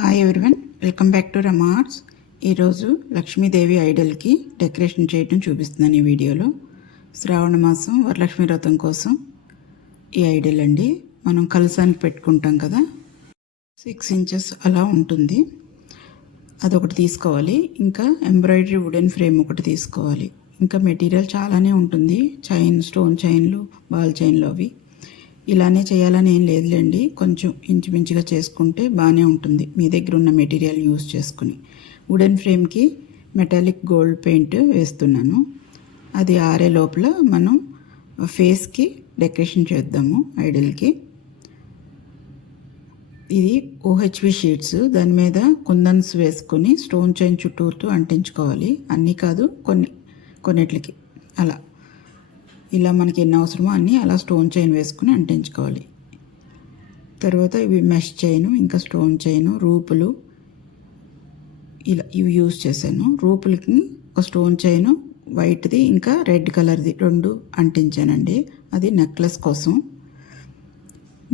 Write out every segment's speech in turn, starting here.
Hi everyone, welcome back to Ramarts. ఈరోజు Lakshmidevi ఐడల్కి decoration చేయడం చూపిస్తున్నాను ఈ వీడియోలో. శ్రావణ మాసం వరలక్ష్మి వ్రతం కోసం ఈ ఐడల్ అండి. మనం కలసానికి పెట్టుకుంటాం కదా, 6 ఇంచెస్ అలా ఉంటుంది. అదొకటి తీసుకోవాలి. ఇంకా ఎంబ్రాయిడరీ వుడెన్ ఫ్రేమ్ ఒకటి తీసుకోవాలి. ఇంకా మెటీరియల్ చాలానే ఉంటుంది. స్టోన్ చైన్లు, బాల్ చైన్లు అవి ఇలానే చేయాలని ఏం లేదులేండి. కొంచెం ఇంచుమించుగా చేసుకుంటే బాగానే ఉంటుంది మీ దగ్గర ఉన్న మెటీరియల్ యూజ్ చేసుకుని. వుడెన్ ఫ్రేమ్కి మెటాలిక్ గోల్డ్ పెయింట్ వేస్తున్నాను. అది ఆరే లోపల మనం ఫేస్కి డెకరేషన్ చేద్దాము ఐడల్కి. ఇది OHV షీట్స్, దాని మీద కుందన్స్ వేసుకొని స్టోన్ చైన్ చుట్టూరుతూ అంటించుకోవాలి. అన్నీ కాదు, కొన్నిట్లకి అలా ఇలా మనకి ఎన్ని అవసరమో అన్నీ అలా స్టోన్ చైన్ వేసుకుని అంటించుకోవాలి. తర్వాత ఇవి మెష్ చైను, ఇంకా స్టోన్ చైను, రూపులు ఇలా ఇవి యూజ్ చేశాను. రూపులకి ఒక స్టోన్ చైను వైట్ది ఇంకా రెడ్ కలర్ది 2 అంటించానండి. అది నెక్లెస్ కోసం.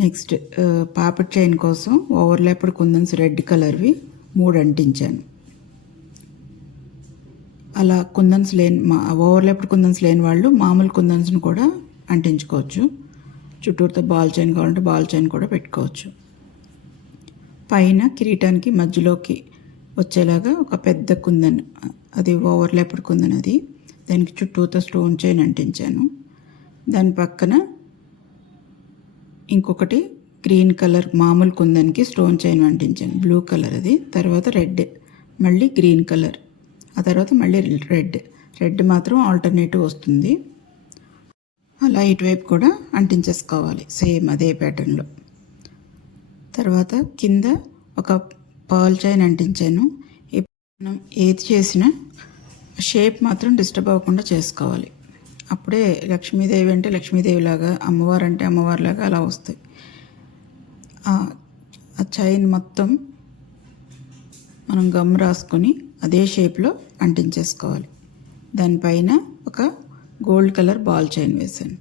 నెక్స్ట్ పాపట్ చైన్ కోసం ఓవర్లాప్డ్ కుందన్స్ రెడ్ కలర్వి 3 అంటించాను. అలా కుందన్స్ ఓవర్లాప్డ్ కుందన్స్ లేని వాళ్ళు మామూలు కుందన్స్ని కూడా అంటించుకోవచ్చు. చుట్టూరుతో బాల్ చైన్ కావాలంటే బాల్ చైన్ కూడా పెట్టుకోవచ్చు. పైన కిరీటానికి మధ్యలోకి వచ్చేలాగా ఒక పెద్ద కుందన్, అది ఓవర్లాప్డ్ కుందన్, అది దానికి చుట్టూతో స్టోన్ చైన్ అంటించాను. దాని పక్కన ఇంకొకటి గ్రీన్ కలర్ మామూలు కుందన్కి స్టోన్ చైన్ అంటించాను, బ్లూ కలర్ అది. తర్వాత రెడ్, మళ్ళీ గ్రీన్ కలర్, ఆ తర్వాత మళ్ళీ రెడ్ మాత్రం ఆల్టర్నేటివ్ వస్తుంది. అలా ఇటువైపు కూడా అంటించేసుకోవాలి సేమ్ అదే ప్యాటర్న్లో. తర్వాత కింద ఒక పర్ల్ చైన్ అంటించాను. మనం ఏది చేసినా షేప్ మాత్రం డిస్టర్బ్ అవ్వకుండా చేసుకోవాలి. అప్పుడే లక్ష్మీదేవి అంటే లక్ష్మీదేవిలాగా, అమ్మవారు అంటే అమ్మవారిలాగా అలా వస్తాయి. ఆ చైన్ మొత్తం మనం గమ్ రాసుకొని అదే షేప్లో అంటించేసుకోవాలి. దానిపైన ఒక గోల్డ్ కలర్ బాల్ చైన్ వేసాను,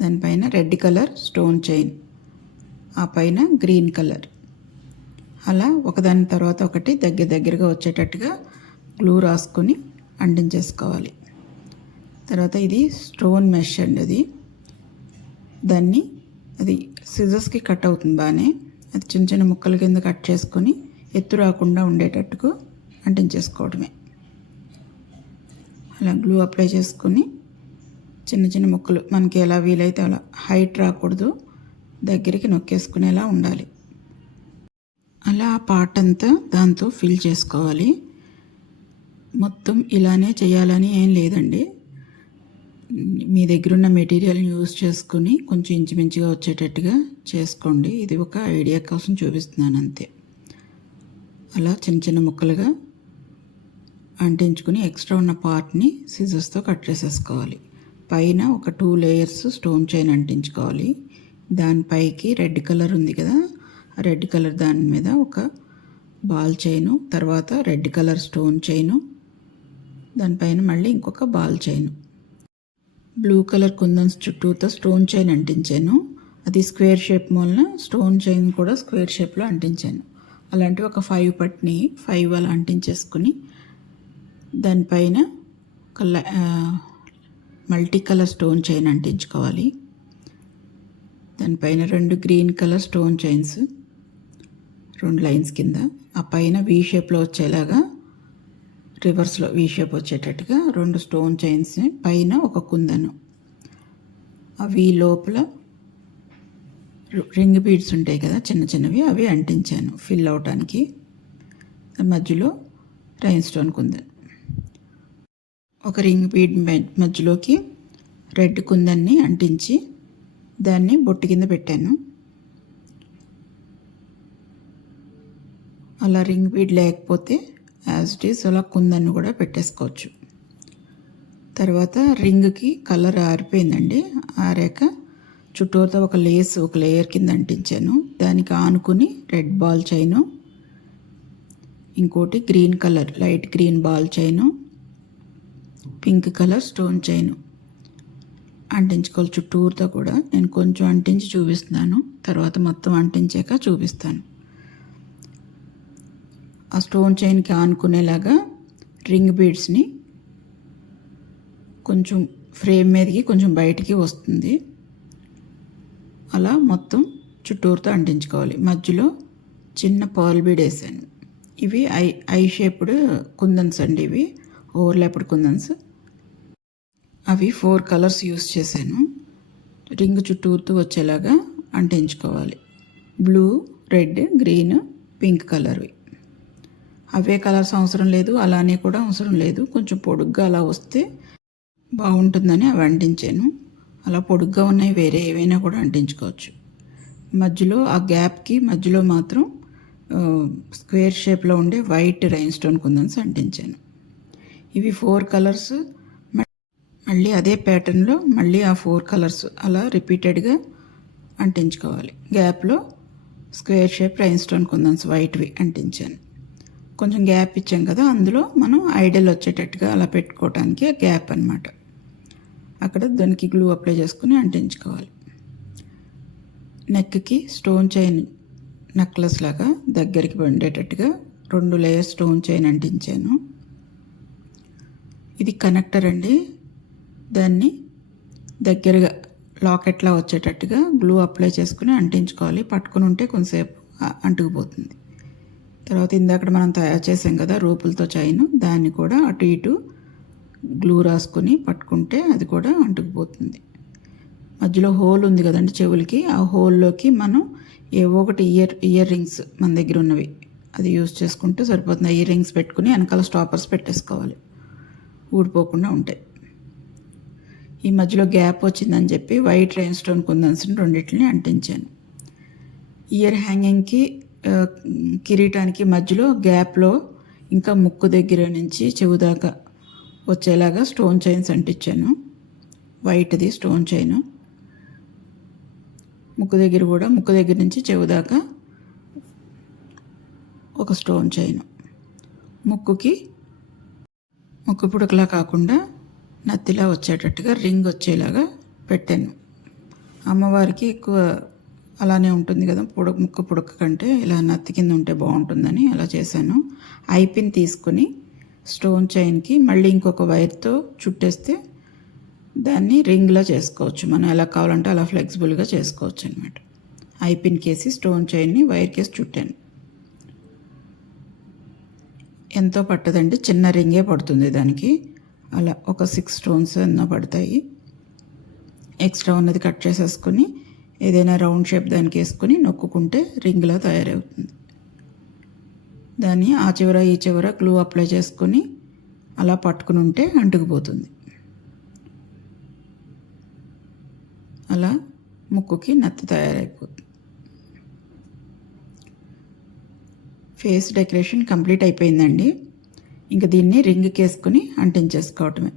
దానిపైన రెడ్ కలర్ స్టోన్ చైన్, ఆ పైన గ్రీన్ కలర్, అలా ఒకదాని తర్వాత ఒకటి దగ్గరగా వచ్చేటట్టుగా గ్లూ రాసుకొని అంటించేసుకోవాలి. తర్వాత ఇది స్టోన్ మెష్ అండి. అది సిజర్స్కి కట్ అవుతుంది బాగానే. అది చిన్న చిన్న ముక్కల కింద కట్ చేసుకొని ఎత్తు రాకుండా ఉండేటట్టుకు అంటించేసుకోవడమే. అలా గ్లూ అప్లై చేసుకొని చిన్న చిన్న ముక్కలు మనకి ఎలా వీలైతే అలా, హైట్ రాకూడదు, దగ్గరికి నొక్కేసుకునేలా ఉండాలి. అలా ఆ పార్ట్ అంతా దాంతో ఫిల్ చేసుకోవాలి. మొత్తం ఇలానే చేయాలని ఏం లేదండి. మీ దగ్గర ఉన్న మెటీరియల్ యూజ్ చేసుకుని కొంచెం ఇంచుమించుగా వచ్చేటట్టుగా చేసుకోండి. ఇది ఒక ఐడియా కోసం చూపిస్తున్నాను అంతే. అలా చిన్న చిన్న ముక్కలుగా అంటించుకుని ఎక్స్ట్రా ఉన్న పార్ట్ని సిజర్స్తో కట్ చేసేసుకోవాలి. పైన ఒక 2 లేయర్స్ స్టోన్ చైన్ అంటించుకోవాలి. దానిపైకి రెడ్ కలర్ ఉంది కదా, ఆ రెడ్ కలర్ దాని మీద ఒక బాల్ చైను, తర్వాత రెడ్ కలర్ స్టోన్ చైను, దానిపైన మళ్ళీ ఇంకొక ball chain. Blue colour kundans చుట్టూతో స్టోన్ చైన్ అంటించాను. అది స్క్వేర్ షేప్ మూలన స్టోన్ చైన్ కూడా స్క్వేర్ షేప్లో అంటించాను. అలాంటివి ఒక 5 పట్ని 5 అలా అంటించేసుకుని దానిపైన ఒక మల్టీ కలర్ స్టోన్ చైన్ అంటించుకోవాలి. దానిపైన 2 green colour stone chains 2 lines కింద, ఆ పైన వీ షేప్లో వచ్చేలాగా రివర్స్లో వీ షేప్ వచ్చేటట్టుగా 2 స్టోన్ చైన్స్, పైన ఒక కుందను, అవి లోపల రింగ్ బీడ్స్ ఉంటాయి కదా చిన్న చిన్నవి, అవి అంటించాను ఫిల్ అవటానికి. మధ్యలో రైన్ స్టోన్ కుందన్, ఒక రింగ్ బీడ్ మధ్యలోకి రెడ్ కుందన్ని అంటించి దాన్ని బొట్టు కింద పెట్టాను. అలా రింగ్ బీడ్ లేకపోతే యాజ్ ఇట్ ఈస్ అలా కుందన్ని కూడా పెట్టేసుకోవచ్చు. తర్వాత రింగ్కి కలర్ ఆరిపోయిందండి. ఆరాక చుట్టూతో ఒక లేయర్ కింద అంటించాను. దానికి ఆనుకుని రెడ్ బాల్ చైను, ఇంకోటి green colour light green ball chain, pink colour stone chain అంటించుకోవాలి చుట్టూరుతో కూడా. నేను కొంచెం అంటించి చూపిస్తున్నాను, తర్వాత మొత్తం అంటించాక చూపిస్తాను. ఆ స్టోన్ చైన్కి ఆనుకునేలాగా రింగ్ బీడ్స్ని కొంచెం ఫ్రేమ్ మీదకి కొంచెం బయటికి వస్తుంది. అలా మొత్తం చుట్టూరుతో అంటించుకోవాలి. మధ్యలో చిన్న పర్ల్ బీడ్ వేసాను. ఇవి ఐ షేప్డ్ కుందన్స్ అండి. ఇవి ఓవర్లాప్డ్ కుందన్స్. అవి 4 కలర్స్ యూస్ చేశాను. రింగ్ చుట్టూరుతూ వచ్చేలాగా అంటించుకోవాలి. బ్లూ, రెడ్, గ్రీన్, పింక్ కలర్వి. అవే కలర్స్ అవసరం లేదు, అలానే కూడా అవసరం లేదు. కొంచెం పొడుగ్గా అలా వస్తే బాగుంటుందని అవి అంటించాను. అలా పొడుగ్గా ఉన్నాయి వేరే ఏవైనా కూడా అంటించుకోవచ్చు. మధ్యలో ఆ గ్యాప్కి మధ్యలో మాత్రం స్క్వేర్ షేప్లో ఉండే వైట్ రైన్ స్టోన్ కుందన్స్ అంటించాను. ఇవి 4 కలర్స్. మళ్ళీ అదే ప్యాటర్న్లో మళ్ళీ ఆ 4 కలర్స్ అలా రిపీటెడ్గా అంటించుకోవాలి. గ్యాప్లో స్క్వేర్ షేప్ రైన్ స్టోన్ కుందన్స్ వైట్వి అంటించాను. కొంచెం గ్యాప్ ఇచ్చాం కదా, అందులో మనం ఐడల్ వచ్చేటట్టుగా అలా పెట్టుకోవడానికి ఆ గ్యాప్ అన్నమాట. అక్కడ దానికి గ్లూ అప్లై చేసుకుని అంటించుకోవాలి. నెక్కి స్టోన్ చైన్ నెక్లెస్ లాగా దగ్గరికి ఉండేటట్టుగా 2 లేయర్స్ స్టోన్ చైన్ అంటించాను. ఇది కనెక్టర్ అండి. దాన్ని దగ్గరగా లాకెట్లా వచ్చేటట్టుగా గ్లూ అప్లై చేసుకుని అంటించుకోవాలి. పట్టుకుని ఉంటే కొంతసేపు అంటుకుపోతుంది. తర్వాత ఇందాక మనం తయారు చేసాం కదా రూపులతో చైన్, దాన్ని కూడా అటు ఇటు గ్లూ రాసుకొని పట్టుకుంటే అది కూడా అంటుకుపోతుంది. మధ్యలో హోల్ ఉంది కదండి చెవులకి, ఆ హోల్లోకి మనం ఏవో ఒకటి ఇయర్ రింగ్స్ మన దగ్గర ఉన్నవి అది యూజ్ చేసుకుంటే సరిపోతుంది. ఇయర్ రింగ్స్ పెట్టుకుని వెనకాల స్టాపర్స్ పెట్టేసుకోవాలి, ఊడిపోకుండా ఉంటాయి. ఈ మధ్యలో గ్యాప్ వచ్చిందని చెప్పి వైట్ రైన్ స్టోన్ కుందన్స్ని రెండింటిని అంటించాను. ఇయర్ హ్యాంగింగ్కి కిరీటానికి మధ్యలో గ్యాప్లో ఇంకా ముక్కు దగ్గర నుంచి చెవు దాకా వచ్చేలాగా స్టోన్ చైన్స్ అంటించాను. వైట్ది స్టోన్ చైన్. ముక్కు దగ్గర నుంచి చెవు దాకా ఒక స్టోన్ చైన్. ముక్కు పుడకలా కాకుండా నత్తిలా వచ్చేటట్టుగా రింగ్ వచ్చేలాగా పెట్టాను. అమ్మవారికి ఎక్కువ అలానే ఉంటుంది కదా, ముక్కు పుడక కంటే ఇలా నత్తి కింద ఉంటే బాగుంటుందని అలా చేశాను. ఐపిన్ తీసుకుని స్టోన్ చైన్కి మళ్ళీ ఇంకొక వైర్తో చుట్టేస్తే దాన్ని రింగ్లా చేసుకోవచ్చు. మనం ఎలా కావాలంటే అలా ఫ్లెక్సిబుల్గా చేసుకోవచ్చు అనమాట. ఐపిన్ కేసి స్టోన్ చైన్ని వైర్ కేసి చుట్టాను. ఎంతో పట్టదండి, చిన్న రింగే పడుతుంది దానికి. అలా ఒక 6 స్టోన్స్ ఎన్నో పడతాయి. ఎక్స్ట్రా ఉన్నది కట్ చేసేసుకొని ఏదైనా రౌండ్ షేప్ దానికి వేసుకొని నొక్కుంటే రింగ్లా తయారవుతుంది. దాన్ని ఆ చివర ఈ చివర గ్లూ అప్లై చేసుకొని అలా పట్టుకుని ఉంటే అంటుకుపోతుంది. అలా ముక్కుకి నత్తి తయారైపోతుంది. ఫేస్ డెకరేషన్ కంప్లీట్ అయిపోయిందండి. ఇంకా దీన్ని రింగ్కి వేసుకొని అంటించేసుకోవటమే.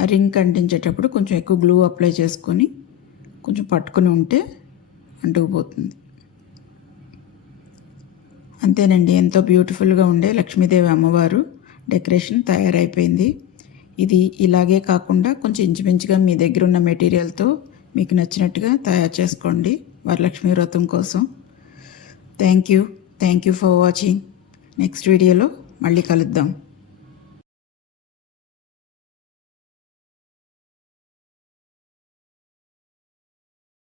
ఆ రింగ్ అంటించేటప్పుడు కొంచెం ఎక్కువ గ్లూ అప్లై చేసుకొని కొంచెం పట్టుకుని ఉంటే అంటుకుపోతుంది. అంతేనండి, ఎంతో బ్యూటిఫుల్గా ఉండే లక్ష్మీదేవి అమ్మవారు డెకరేషన్ తయారైపోయింది. ఇది ఇలాగే కాకుండా కొంచెం ఇంచుమించుగా మీ దగ్గర ఉన్న మెటీరియల్తో మీకు నచ్చినట్టుగా తయారు చేసుకోండి వరలక్ష్మి వ్రతం కోసం. Thank you for watching. Next వీడియోలో మళ్ళీ కలుద్దాం.